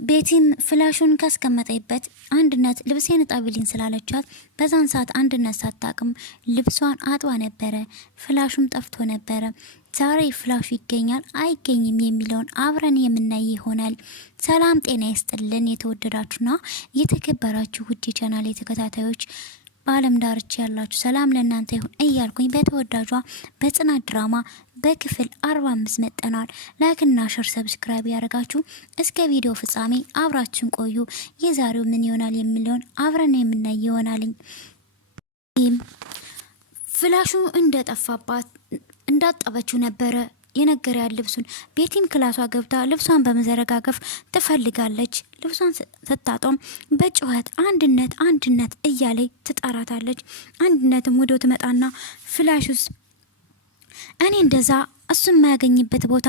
ቤቲም ፍላሹን ካስቀመጠበት አንድነት ልብሴን ጣቢልኝ ስላለቻት በዛን ሰዓት አንድነት ሳታቅም ልብሷን አጥዋ ነበረ። ፍላሹም ጠፍቶ ነበረ። ዛሬ ፍላሹ ይገኛል አይገኝም የሚለውን አብረን የምናይ ይሆናል። ሰላም ጤና ይስጥልን የተወደዳችሁና የተከበራችሁ ውድ ቻናል ተከታታዮች በአለም ዳርቻ ያላችሁ ሰላም ለእናንተ ይሁን እያልኩኝ በተወዳጇ በጽናት ድራማ በክፍል 45 መጠናል። ላይክና ሼር ሰብስክራይብ ያደርጋችሁ እስከ ቪዲዮ ፍጻሜ አብራችሁን ቆዩ። የዛሬው ምን ይሆናል የሚለውን አብረን የምናይ ይሆናልኝ። ፍላሹ እንደጠፋባት እንዳጠበችው ነበረ የነገረ ያለ ልብሱን ቤቲም ክላሷ ገብታ ልብሷን በመዘረጋገፍ ትፈልጋለች። ልብሷን ስታጣም በጩኸት አንድነት አንድነት እያለች ትጣራታለች። አንድነትም ወደው ትመጣና ፍላሹስ እኔ እንደዛ እሱን የማያገኝበት ቦታ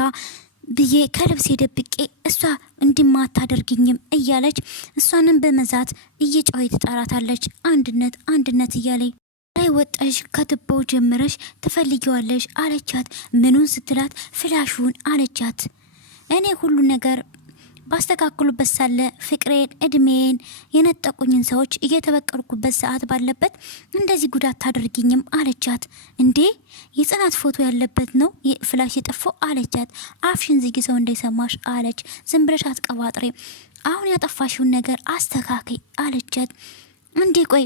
ብዬ ከልብሴ ደብቄ እሷ እንዲማታ አደርግኝም እያለች እሷንም በመዛት እየጮኸች ትጣራታለች። አንድነት አንድነት እያለች ላይ ወጣሽ ከትቦው ጀምረሽ ትፈልጊዋለሽ አለቻት። ምኑን ስትላት ፍላሹን አለቻት። እኔ ሁሉ ነገር ባስተካክሉበት ሳለ ፍቅሬን እድሜን የነጠቁኝን ሰዎች እየተበቀልኩበት ሰዓት ባለበት እንደዚህ ጉዳት ታደርጊኝም አለቻት። እንዴ የጽናት ፎቶ ያለበት ነው ፍላሽ የጠፋው አለቻት። አፍሽን ዝጊ ሰው እንዳይሰማሽ አለች። ዝም ብለሽ አትቀባጥሬ አሁን ያጠፋሽውን ነገር አስተካክይ አለቻት። እንዴ ቆይ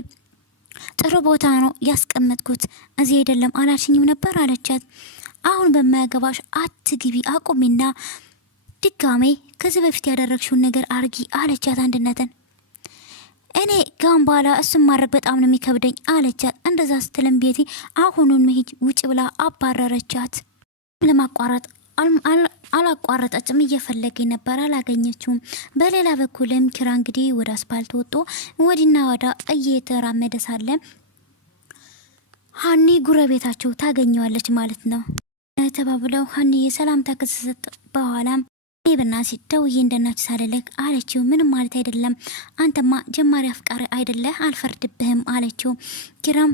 ጥሩ ቦታ ነው ያስቀመጥኩት እዚህ አይደለም አላልሽኝም ነበር አለቻት። አሁን በማያገባሽ አትግቢ አቁሚና ድጋሜ ከዚህ በፊት ያደረግሽውን ነገር አርጊ አለቻት። አንድነትን እኔ ጋም ባላ እሱም ማድረግ በጣም ነው የሚከብደኝ አለቻት። እንደዛ ስትልም ቤቲ አሁኑን መሄድ ውጭ ብላ አባረረቻት። ለማቋረጥ አላቋረጠችም። እየፈለገኝ ነበር አላገኘችውም። በሌላ በኩልም ኪራ እንግዲህ ወደ አስፓልት ወጥቶ ወዲና ወዳ እየተራመደ ሳለ ሀኒ ጉረቤታቸው ታገኘዋለች ማለት ነው። ተባብለው ሀኒ የሰላምታ ከተሰጠ በኋላም በናሲ ደውዬ እንደናች ሳለለክ አለችው። ምንም ማለት አይደለም አንተማ ጀማሪ አፍቃሪ አይደለህ አልፈርድብህም አለችው። ኪራም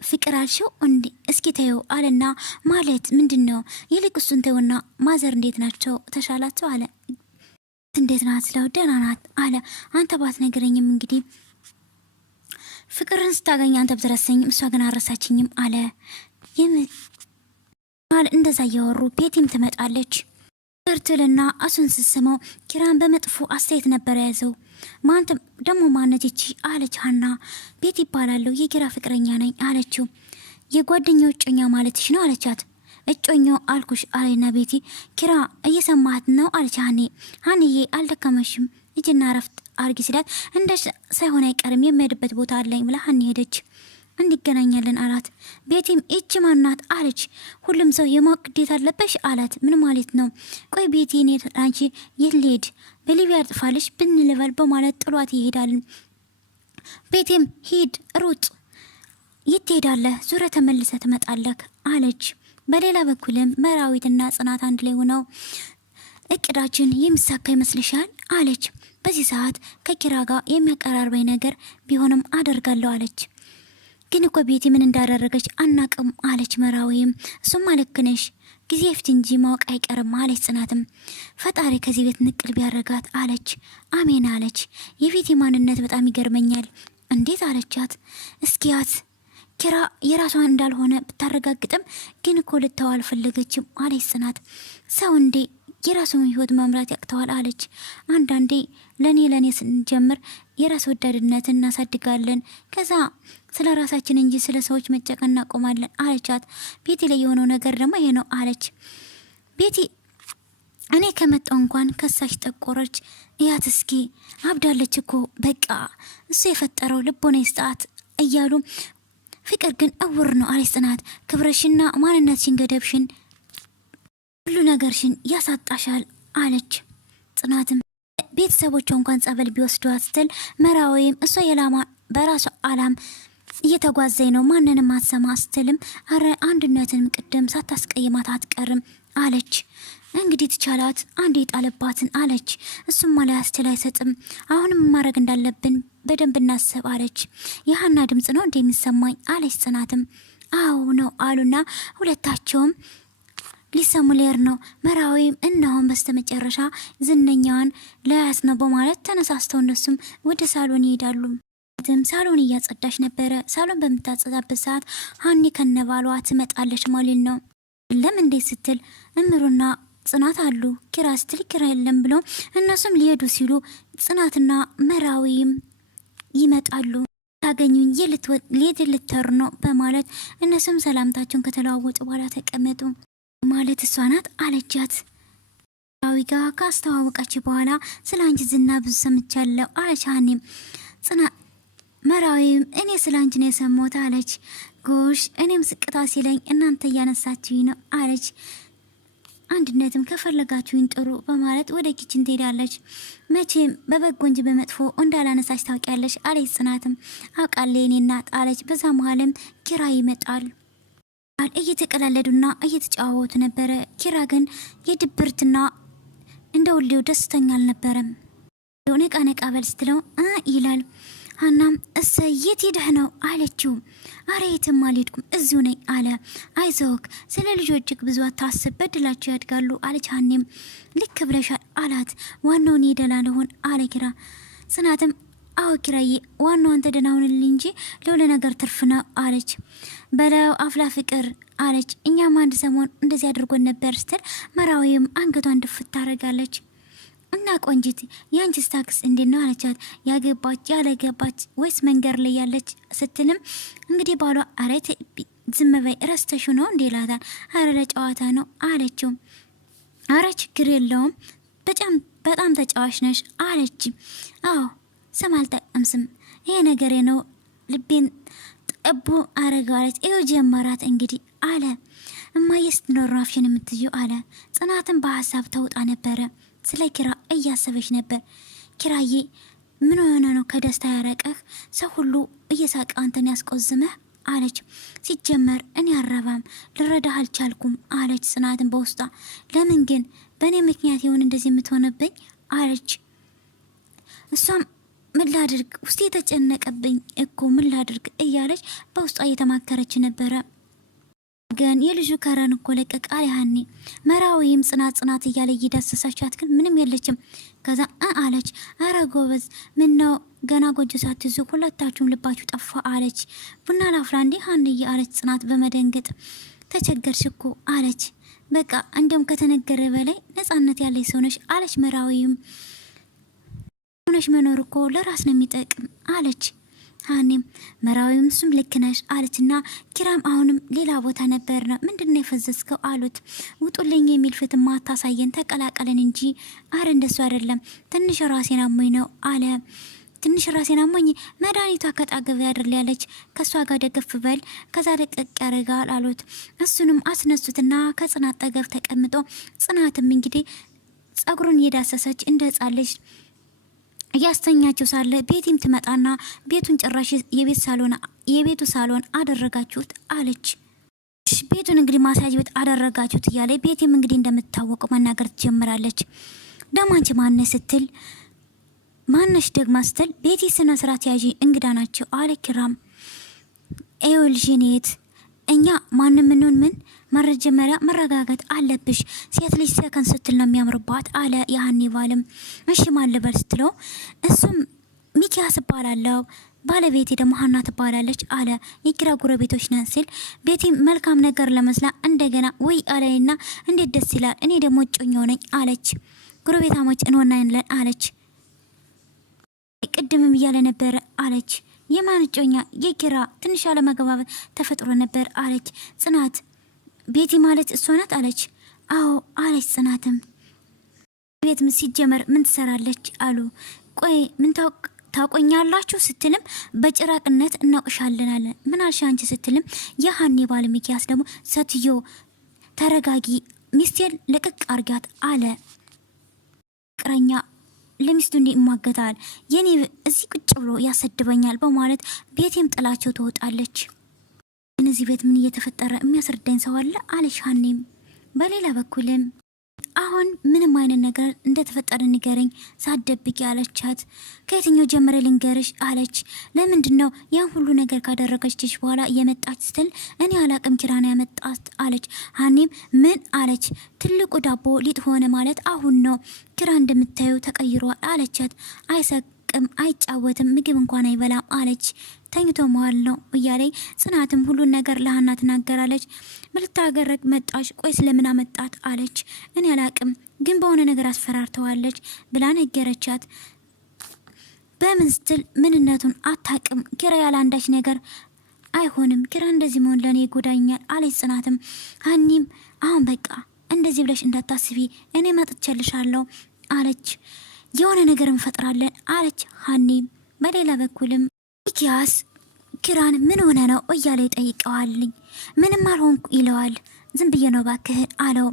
ፍቅር አልሽው እንዴ እስኪ ተይው አለና ማለት ምንድነው ይልቅ እሱን ተውና ማዘር እንዴት ናቸው ተሻላቸው አለ። እንዴት ናት ስለው ደህና ናት አለ። አንተ ባትነግረኝም እንግዲህ ፍቅርን ስታገኝ አንተ ብትረሳኝም እሷ ግን አረሳችኝም አለ። እንደዛ እያወሩ ቤቲም ትመጣለች። እርትልና አሱን ስስመው ኪራን በመጥፎ አስተያየት ነበር ያዘው። ማንተም ደሞ ማነት ይቺ አለች ሀና። ቤት ይባላለሁ የኪራ ፍቅረኛ ነኝ አለችው። የጓደኛው እጮኛ ማለትሽ ነው አለቻት። እጮኛው አልኩሽ አለና ቤቲ ኪራ እየሰማት ነው አለች ሀኔ። ሀንዬ አልደከመሽም ልጅና ረፍት አርጊ ሲላት እንደ ሳይሆን አይቀርም የሚሄድበት ቦታ አለኝ ብላ ሀኔ ሄደች። እንዲገናኛለን አላት። ቤቲም እቺ ማናት አለች። ሁሉም ሰው የማወቅ ግዴታ አለበሽ አላት። ምን ማለት ነው? ቆይ ቤቲ እኔ አንቺ የት ልሄድ በሊቢያ አጥፋለሽ ብንልበል በማለት ጥሏት ይሄዳል። ቤቲም ሂድ ሩጥ የት ትሄዳለህ ዙረ ተመልሰ ትመጣለህ አለች። በሌላ በኩልም መራዊትና ጽናት አንድ ላይ ሆነው እቅዳችን የሚሳካ ይመስልሻል አለች። በዚህ ሰዓት ከኪራ ጋር የሚያቀራርበኝ ነገር ቢሆንም አደርጋለሁ አለች። ግን እኮ ቤቲ ምን እንዳደረገች አናቅም አለች መራዊም። እሱም ልክ ነሽ ጊዜ ፍት እንጂ ማወቅ አይቀርም አለች ጽናትም። ፈጣሪ ከዚህ ቤት ንቅል ቢያረጋት አለች። አሜን አለች። የቤቲ ማንነት በጣም ይገርመኛል። እንዴት አለቻት። እስኪያት ኪራ የራሷን እንዳልሆነ ብታረጋግጥም ግን እኮ ልተው አልፈለገችም አለች ጽናት። ሰው እንዴ የራሱን ህይወት መምራት ያቅተዋል አለች። አንዳንዴ ለኔ ስንጀምር የራስ ወዳድነትን እናሳድጋለን ከዛ ስለ ራሳችን እንጂ ስለ ሰዎች መጨቀን እናቆማለን አለቻት። ቤቲ ላይ የሆነው ነገር ደግሞ ይሄ ነው አለች። ቤቲ እኔ ከመጣው እንኳን ከሳሽ ጠቆረች እያት እስኪ አብዳለች እኮ በቃ እሱ የፈጠረው ልቦና ይስጣት እያሉ ፍቅር ግን እውር ነው አለች ጽናት። ክብረሽና ማንነትሽን ገደብሽን ሁሉ ነገርሽን ያሳጣሻል አለች ጽናትም። ቤተሰቦቿ እንኳን ጸበል ቢወስዷት ስትል መራዊም እሷ የላማ በራሷ አላም እየተጓዘኝ ነው ማንንም አትሰማ ስትልም አረ አንድነትንም ቅድም ሳታስቀይማት አትቀርም አለች። እንግዲህ ትቻላት አንድ የጣለባትን አለች። እሱም ላይ አስችል አይሰጥም። አሁንም ማድረግ እንዳለብን በደንብ እናስብ አለች። የሀና ድምጽ ነው እንደሚሰማኝ አለች ጽናትም። አዎ ነው አሉና ሁለታቸውም ሊሰሙ ሌር ነው። መራዊም እናሁን በስተመጨረሻ ዝነኛዋን ለያዝ ነው በማለት ተነሳስተው እነሱም ወደ ሳሎን ይሄዳሉ። ሳሎን እያጸዳች ነበረ። ሳሎን በምታጸዳበት ሰዓት ሀኒ ከነባሏ ትመጣለች ማለት ነው። ለምን እንዴት ስትል እምሩና ጽናት አሉ። ኪራ ስትል ኪራ የለም ብሎ እነሱም ሊሄዱ ሲሉ ጽናትና መራዊም ይመጣሉ። ታገኙኝ የት ልትተሩ ነው በማለት እነሱም ሰላምታቸውን ከተለዋወጡ በኋላ ተቀመጡ። ማለት እሷ ናት አለቻት። መራዊ ጋር ካስተዋወቀች በኋላ ስለ አንቺ ዝና ብዙ ሰምቻለሁ አለች ሀኒም። መራዊም እኔ ስለ አንቺ ነው የሰማሁት አለች። ጎሽ እኔም ስቅታ ሲለኝ እናንተ እያነሳችሁኝ ነው አለች። አንድነትም ከፈለጋችሁኝ ጥሩ በማለት ወደ ኪችን ትሄዳለች። መቼም በበጎ እንጂ በመጥፎ እንዳላነሳች ታውቂያለሽ አለች ጽናትም። አውቃለሁ የኔ እናት አለች። በዛ መሀልም ኪራ ይመጣል። እየተቀላለዱና እየተጫወቱ ነበረ። ኪራ ግን የድብርትና እንደ ሁሌው ደስተኛ አልነበረም። ነቃ ነቃ በል ስትለው ይላል። ሀናም የት ሄደህ ነው አለችው። አረ የትም አልሄድኩም እዚሁ ነኝ አለ። አይዞክ ስለ ልጆችክ ብዙ አታስብ በድላቸው ያድጋሉ አለች። ሀኔም ልክ ብለሻል አላት። ዋናውን የደላ ለሆን አለ ኪራ። ጽናትም አዎ ኪራዬ ዋናው አንተ ደህና ሁንልኝ እንጂ ለሁሉ ነገር ትርፍ ነው አለች። በለው አፍላ ፍቅር አለች። እኛም አንድ ሰሞን እንደዚህ አድርጎን ነበር ስትል መራዊም አንገቷን ድፍት ታደርጋለች። እና ቆንጂት ያንቺስ ታክስ እንዴት ነው አለቻት። ያገባች ያለገባች ወይስ መንገር ላይ ያለች ስትልም እንግዲህ ባሏ አረ ዝም በይ ረስተሽ ነው እንዴ ላታል። አረ ለጨዋታ ነው አለችው። አረ ችግር የለውም በጣም ተጫዋች ነሽ አለች። አዎ ስም አልጠቀምስም ይሄ ነገሬ ነው ልቤን ጠቦ አረጋለች። ይኸው ጀመራት እንግዲህ አለ። እማዬ ስትኖር አፍሽን የምትይው አለ። ጽናትን በሀሳብ ተውጣ ነበረ። ስለ ኪራ እያሰበች ነበር። ኪራዬ ምን ሆነ ነው ከደስታ ያረቀህ? ሰው ሁሉ እየሳቀ አንተን ያስቆዝመህ አለች። ሲጀመር እኔ አረባም ልረዳህ አልቻልኩም አለች ጽናትን በውስጧ። ለምን ግን በእኔ ምክንያት ይሁን እንደዚህ የምትሆንብኝ አለች። እሷም ምን ላድርግ ውስጤ የተጨነቀብኝ እኮ ምን ላድርግ እያለች በውስጧ እየተማከረች ነበረ። ግን የልጁ ከረን እኮ ለቀቅ አለ ሀኒ። መራዊም ጽናት እያለ እየዳሰሳቻት ግን ምንም የለችም። ከዛ አለች። አረ ጎበዝ ምነው ገና ጎጆ ሳትይዙ ሁለታችሁም ልባችሁ ጠፋ አለች። ቡና ላፍላ እንዴ ሀንዬ አለች ጽናት በመደንገጥ። ተቸገርሽ እኮ አለች። በቃ እንደውም ከተነገረ በላይ ነጻነት ያለች ሰው ነሽ አለች መራዊም። ሆነሽ መኖር እኮ ለራስ ነው የሚጠቅም አለች ሀኒም። መራዊም እሱም ልክ ነሽ አለችና ኪራም አሁንም ሌላ ቦታ ነበር ነው ምንድነው የፈዘዝከው አሉት። ውጡልኝ የሚል ፍትማ አታሳየን ተቀላቀለን እንጂ አረ እንደሱ አይደለም ትንሽ ራሴን አሞኝ ነው አለ። ትንሽ ራሴን አሞኝ መድኃኒቷ ከጣገበ ያድርል ያለች ከሷ ጋር ደገፍ በል ከዛ ደቀቅ ያደርጋል አሉት። እሱንም አስነሱትና ከጽናት ጠገብ ተቀምጦ ጽናትም እንግዲህ ጸጉሩን እየዳሰሰች እንደ ሕፃን ልጅ እያስተኛቸው ሳለ ቤቲም ትመጣና ቤቱን ጭራሽ የቤቱ ሳሎን አደረጋችሁት አለች። ቤቱን እንግዲህ ማሳጅ ቤት አደረጋችሁት እያለ ቤቲም እንግዲህ እንደምትታወቀው መናገር ትጀምራለች። ደግሞ አንቺ ማነሽ ስትል ማነሽ ደግማ ስትል ቤቲ ስነ ስርዓት ያዢ እንግዳ ናቸው አለ ኪራም። ይኸውልሽ የኔት እኛ ማንም ምንሆን ምን መጀመሪያ መረጋጋት አለብሽ። ሴት ልጅ ሰከን ስትል ነው የሚያምርባት አለ የሀኒ ባልም። እሺ ማን ልበል ስትለው እሱም ሚኪያስ እባላለሁ ባለቤቴ ደግሞ ሀና ትባላለች አለ። የኪራ ጎረቤቶች ነን ሲል ቤቲ መልካም ነገር ለመስላ እንደገና ወይ አለና እንዴት ደስ ይላል እኔ ደግሞ እጮኛው ነኝ አለች። ጎረቤታሞች እንሆናለን አለች። ቅድምም እያለ ነበረ አለች። የማን እጮኛ? የኪራ ትንሽ አለመግባባት ተፈጥሮ ነበር አለች ጽናት። ቤቲ ማለት እሷ ናት አለች። አዎ አለች ጽናትም። ቤት ሲጀመር ምን ትሰራለች አሉ። ቆይ ምን ታቆኛላችሁ ስትልም በጭራቅነት እናውቅሻለን አለ። ምን አልሽ አንቺ ስትልም የሀኒ ባል ሚኪያስ ደግሞ ሴትዮ ተረጋጊ ሚስቴን ልቅቅ አርጋት አለ። ቅረኛ ለሚስቱ እንዲህ ይሟገታል የኔ እዚህ ቁጭ ብሎ ያሰድበኛል በማለት ቤቴም ጥላቸው ትወጣለች። እነዚህ ቤት ምን እየተፈጠረ የሚያስረዳኝ ሰው አለ አለች ሀኒም። በሌላ በኩልም አሁን ምንም አይነት ነገር እንደተፈጠረ ንገረኝ ሳትደብቂ አለቻት። ከየትኛው ጀምሬ ልንገርሽ አለች። ለምንድን ነው ያን ሁሉ ነገር ካደረገችሽ በኋላ የመጣች ስትል እኔ አላቅም ኪራና ያመጣት አለች። ሀኒም ምን አለች። ትልቁ ዳቦ ሊጥ ሆነ ማለት አሁን ነው ኪራ እንደምታየው ተቀይሯል አለቻት። አይሰቅም አይጫወትም ምግብ እንኳን አይበላም አለች። ተኝቶ መዋል ነው እያለኝ ጽናትም ሁሉን ነገር ለሀና ትናገራለች። ምልታገረግ መጣች። ቆይ ስለምን አመጣት አለች። እኔ አላቅም ግን በሆነ ነገር አስፈራርተዋለች ብላ ነገረቻት። በምን ስትል ምንነቱን አታቅም። ኪራ ያለ አንዳች ነገር አይሆንም። ኪራ እንደዚህ መሆን ለእኔ ይጎዳኛል አለች ጽናትም። ሀኒም አሁን በቃ እንደዚህ ብለሽ እንዳታስቢ እኔ መጥቼልሻለሁ አለች። የሆነ ነገር እንፈጥራለን አለች ሀኒም። በሌላ በኩልም ሚኪያስ ኪራን ምን ሆነ ነው እያለ ይጠይቀዋልኝ። ምንም አልሆንኩ ይለዋል። ዝም ብዬ ነው ባክህን አለው።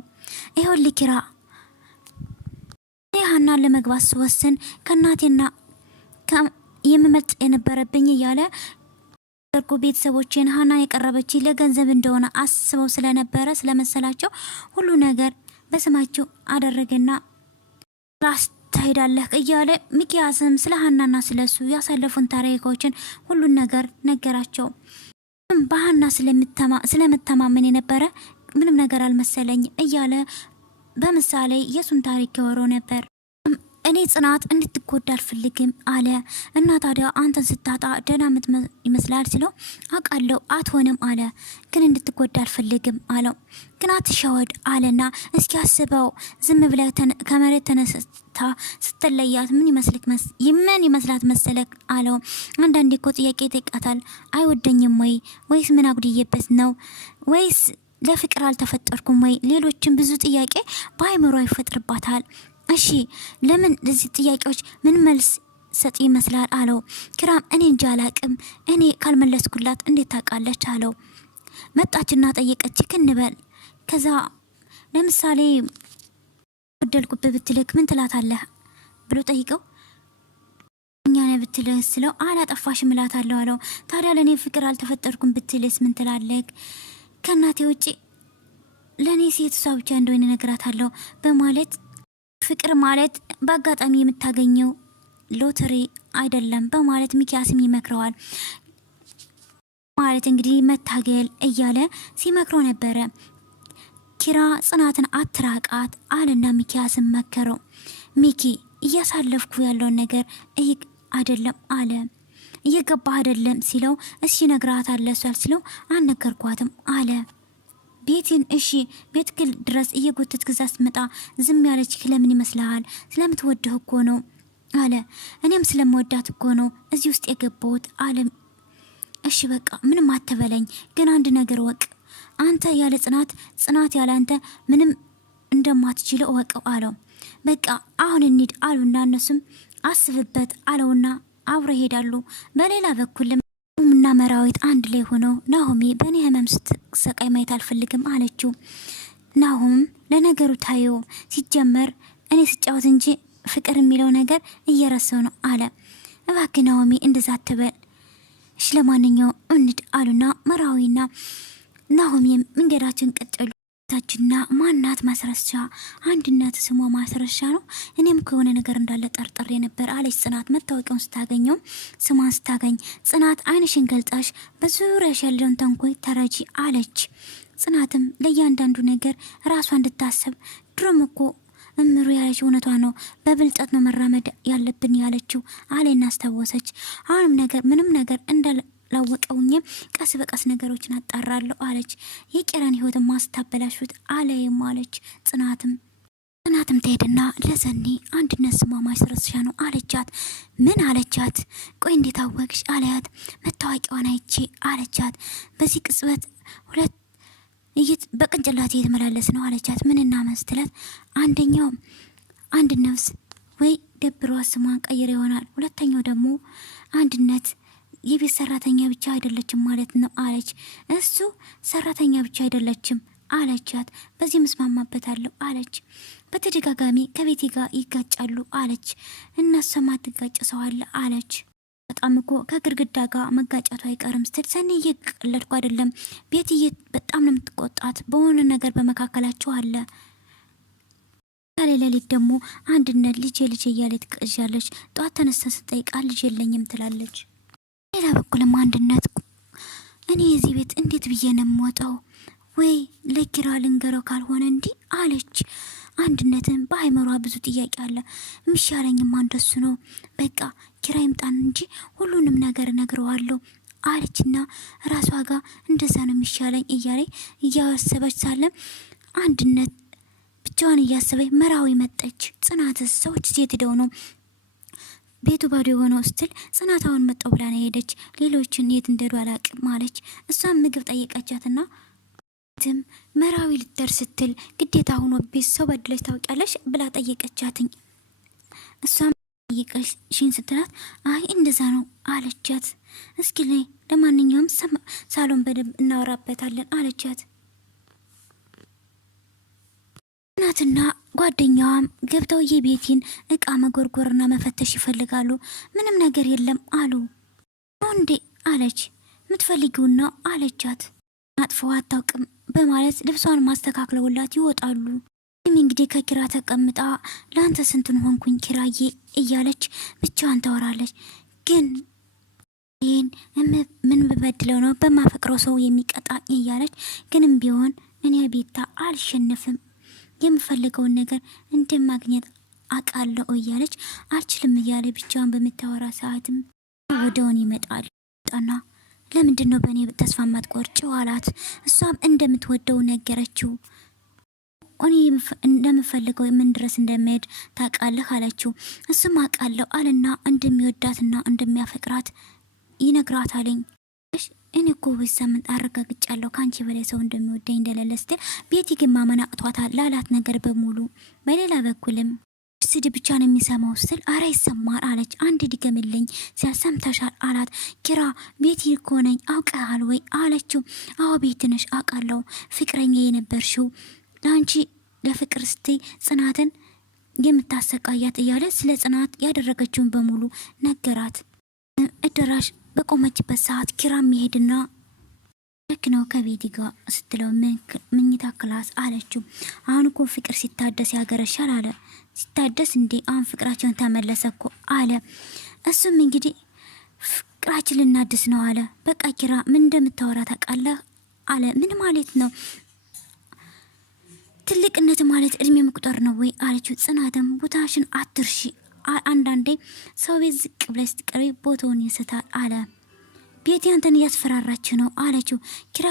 ይኸውልህ ኪራ እኔ ሀናን ለመግባት ስወስን ከእናቴና የምመጥ የነበረብኝ እያለ ደርጎ ቤተሰቦችን ሀና የቀረበች ለገንዘብ እንደሆነ አስበው ስለነበረ ስለመሰላቸው ሁሉ ነገር በስማቸው አደረገና ራስ ታሄዳለህ እያለ ሚኪያስም ስለ ሀናና ስለሱ ያሳለፉን ታሪኮችን ሁሉን ነገር ነገራቸው። በሀና ስለመተማመን የነበረ ምንም ነገር አልመሰለኝም እያለ በምሳሌ የሱን ታሪክ ያወራው ነበር። እኔ ጽናት እንድትጎዳ አልፈልግም አለ። እና ታዲያ አንተን ስታጣ ደህና ይመስላል ሲለው አውቃለሁ አትሆንም አለ። ግን እንድትጎዳ አልፈልግም አለው። ግን አትሸወድ አለና እስኪ አስበው ዝም ብለህ ከመሬት ተነስታ ስትለያት ምን ይመስላት መሰለክ አለው። አንዳንዴ እኮ ጥያቄ ይጠይቃታል። አይወደኝም ወይስ ምን አጉድዬበት ነው ወይስ ለፍቅር አልተፈጠርኩም ወይ? ሌሎችን ብዙ ጥያቄ በአይምሮ ይፈጥርባታል። እሺ ለምን ለዚህ ጥያቄዎች ምን መልስ ሰጥ ይመስላል አለው። ኪራም እኔ እንጃ አላቅም እኔ ካልመለስኩላት እንዴት ታውቃለች አለው። መጣችና ጠየቀች ክንበል ከዛ ለምሳሌ ወደልኩብህ ብትልክ ምን ትላታለህ ብሎ ጠይቀው እኛነ ብትልህ ስለው አላጠፋሽም እላታለሁ አለው። ታዲያ ለእኔ ፍቅር አልተፈጠርኩም ብትልስ ምን ትላለህ? ከእናቴ ውጪ ለእኔ ሴት እሷ ብቻ እንደሆነ እነግራታለሁ በማለት ፍቅር ማለት በአጋጣሚ የምታገኘው ሎተሪ አይደለም በማለት ሚኪያስም ይመክረዋል። ማለት እንግዲህ መታገል እያለ ሲመክረው ነበረ። ኪራ ጽናትን አትራቃት አለና ሚኪያስም መከረው። ሚኪ እያሳለፍኩ ያለውን ነገር አይደለም አለ። እየገባህ አይደለም ሲለው እሺ ነግራታለሁ ሲለው አልነገርኳትም አለ። ቤትን እሺ ቤት ክል ድረስ እየጎተት ግዛ ስትመጣ ዝም ያለች ለምን ይመስልሃል? ስለምትወድህ እኮ ነው አለ። እኔም ስለምወዳት እኮ ነው እዚህ ውስጥ የገባሁት አለ። እሺ በቃ ምንም አትበለኝ፣ ግን አንድ ነገር ወቅ አንተ ያለ ጽናት ያለ አንተ ምንም እንደማትችል እወቀው አለው። በቃ አሁን እንሂድ አሉና እነሱም አስብበት አለውና አብረው ይሄዳሉ። በሌላ በኩልም እና መራዊት አንድ ላይ ሆነው ናሆሚ በእኔ ህመም ስትሰቃይ ማየት አልፈልግም አለችው። ናሆም ለነገሩ ታየው ሲጀመር እኔ ስጫወት እንጂ ፍቅር የሚለው ነገር እየረሳው ነው አለ። እባክህ ናሆሚ እንደዛ አትበል እሺ ለማንኛው እንድ አሉና መራዊና ናሆሚም መንገዳችን ቀጠሉ። ታችና ማናት ማስረሻ አንድነት ስሟ ማስረሻ ነው። እኔም ከሆነ ነገር እንዳለ ጠርጥሬ ነበር አለች ጽናት መታወቂያውን ስታገኘው ስሟን ስታገኝ ጽናት አይንሽን ገልጣሽ በዙሪያሽ ያለውን ተንኮይ ተረጂ አለች። ጽናትም ለእያንዳንዱ ነገር ራሷ እንድታስብ ድሮም እኮ እምሩ ያለች እውነቷ ነው፣ በብልጠት ነው መራመድ ያለብን ያለችው አለና አስታወሰች። አሁንም ነገር ምንም ነገር ላወቀውኝም ቀስ በቀስ ነገሮችን አጣራለሁ አለች። የቂራን ህይወትን ማስታበላሹት አለይም አለች። ጽናትም ትሄድና ለሰኒ አንድነት ስሟ ማስረሻ ነው አለቻት። ምን አለቻት? ቆይ እንዴት አወቅሽ አለያት። መታወቂያዋን አይቼ አለቻት። በዚህ ቅጽበት ሁለት በቅንጭላት የተመላለስ ነው አለቻት። ምንና መስትላት አንደኛው አንድ ነፍስ ወይ ደብሯ ስሟን ቀይር ይሆናል፣ ሁለተኛው ደግሞ አንድነት የቤት ሰራተኛ ብቻ አይደለችም ማለት ነው አለች። እሱ ሰራተኛ ብቻ አይደለችም አለቻት። በዚህ መስማማበታለሁ አለች። በተደጋጋሚ ከቤቴ ጋር ይጋጫሉ አለች። እናሰማ ትጋጭ ሰው አለ አለች። በጣም እኮ ከግድግዳ ጋር መጋጫቱ አይቀርም ስትል ሰኒ እየቀለድኩ አይደለም፣ ቤትዬ በጣም ነው የምትቆጣት፣ በሆነ ነገር በመካከላቸው አለ ሌሊት ደግሞ አንድነት ልጄ እያለች ትቀዣለች። ጧት ተነስታ ስትጠይቃ ልጅ የለኝም ትላለች። ሌላ በኩልም አንድነት እኔ የዚህ ቤት እንዴት ብዬ ነው የምወጣው? ወይ ለኪራ ልንገረው ካልሆነ እንዲህ አለች። አንድነትን በአይመሯ ብዙ ጥያቄ አለ። የሚሻለኝማ እንደሱ ነው። በቃ ኪራ ይምጣን እንጂ ሁሉንም ነገር እነግረዋለሁ አለችና ራሷ ጋር እንደዛ ነው የሚሻለኝ እያሰበች ሳለም አንድነት ብቻዋን እያሰበች መራዊ መጠች። ጽናትስ ሰዎች ሴት ሄደው ነው ቤቱ ባዶ የሆነው ስትል ጽናታውን መጣው ብላ ነው ሄደች። ሌሎችን የት እንደሄዱ አላቅም አለች። እሷም ምግብ ጠየቀቻትና መራዊ ልትደርስ ስትል ግዴታ ሆኖብሽ ሰው በድለሽ ታውቂያለሽ ብላ ጠየቀቻትኝ። እሷም ጠየቀሽኝ ስትላት አይ እንደዛ ነው አለቻት። እስኪ ላይ ለማንኛውም ሳሎን በደንብ እናወራበታለን አለቻት። እናትና ጓደኛዋም ገብተው የቤቲን እቃ መጎርጎርና መፈተሽ ይፈልጋሉ። ምንም ነገር የለም አሉ። እንዴ አለች። ምትፈልጊውና አለቻት። አጥፈው አታውቅም በማለት ልብሷን ማስተካክለውላት ይወጣሉ። እንግዲህ ከኪራ ተቀምጣ ለአንተ ስንቱን ሆንኩኝ ኪራዬ እያለች ብቻዋን ታወራለች። ግን ይህን ምን ብበድለው ነው በማፈቅረው ሰው የሚቀጣኝ እያለች ግንም ቢሆን እኔ ቤታ አልሸነፍም የምፈልገውን ነገር እንደማግኘት አቃለው እያለች አልችልም እያለ ብቻዋን በምታወራ ሰዓትም ወደውን ይመጣል። ጣና ለምንድን ነው በእኔ ተስፋ ማትቆርጭው አላት። እሷም እንደምትወደው ነገረችው። እኔ እንደምፈልገው ምን ድረስ እንደሚሄድ ታውቃለህ አለችው። እሱም አውቃለሁ አለና እንደሚወዳትና እንደሚያፈቅራት ይነግራታለኝ። እኔ እኮ በሳምንት አረጋግጫለሁ ካንቺ በላይ ሰው እንደሚወደኝ እንደሌለ ስትል ቤቲ ግን ማመን አቅቷታል ላላት ነገር በሙሉ። በሌላ በኩልም ስድብ ብቻ ነው የሚሰማው ስትል አረ ይሰማል አለች። አንድ ድገምልኝ ሲያሰምተሻል አላት። ኪራ ቤቲ እኮ ነኝ አውቀሃል ወይ አለችው። አዎ ቤት ነሽ አውቃለሁ፣ ፍቅረኛ የነበርሽው ለአንቺ ለፍቅር ስትይ ጽናትን የምታሰቃያት እያለ ስለ ጽናት ያደረገችውን በሙሉ ነገራት። እድራሽ በቆመችበት ሰዓት ኪራም ይሄድና ልክ ነው ከቤቲ ጋር ስትለው ምኝታ ክላስ አለችው። አሁን እኮ ፍቅር ሲታደስ ያገረሻል አለ። ሲታደስ እንዴ አሁን ፍቅራቸውን ተመለሰ እኮ አለ። እሱም እንግዲህ ፍቅራችን ልናድስ ነው አለ። በቃ ኪራ ምን እንደምታወራ ታውቃለህ አለ። ምን ማለት ነው? ትልቅነት ማለት እድሜ መቁጠር ነው ወይ አለችው። ጽናትም ቦታሽን አትርሺ፣ አንዳንዴ ሰው ቤት ዝቅ ብለሽ ስትቀሪ ቦታውን ይስታል አለ። ቤቲ አንተን እያስፈራራች ነው አለችው። ኪራ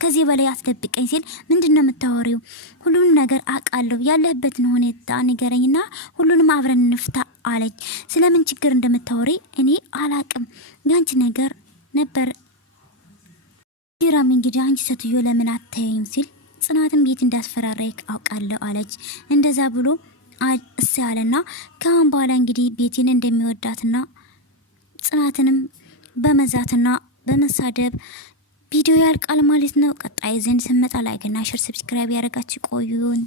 ከዚህ በላይ አትደብቀኝ ሲል ምንድነው የምታወሪው? ሁሉንም ነገር አውቃለሁ፣ ያለህበትን ሁኔታ ንገረኝና ሁሉንም አብረን እንፍታ አለች። ስለምን ችግር እንደምታወሪ እኔ አላቅም፣ ያንቺ ነገር ነበር። ኪራም እንግዲህ አንቺ ሴትዮ ለምን አታየኝ ሲል ጽናትን ቤት እንዳስፈራራይ አውቃለሁ አለች። እንደዛ ብሎ እስ ያለና ከአሁን በኋላ እንግዲህ ቤቲን እንደሚወዳትና ጽናትንም በመዛትና በመሳደብ ቪዲዮ ያልቃል ማለት ነው። ቀጣይ ዘንድ ስመጣ ላይክ እና ሼር ሰብስክራይብ ያደርጋችሁ ቆዩን።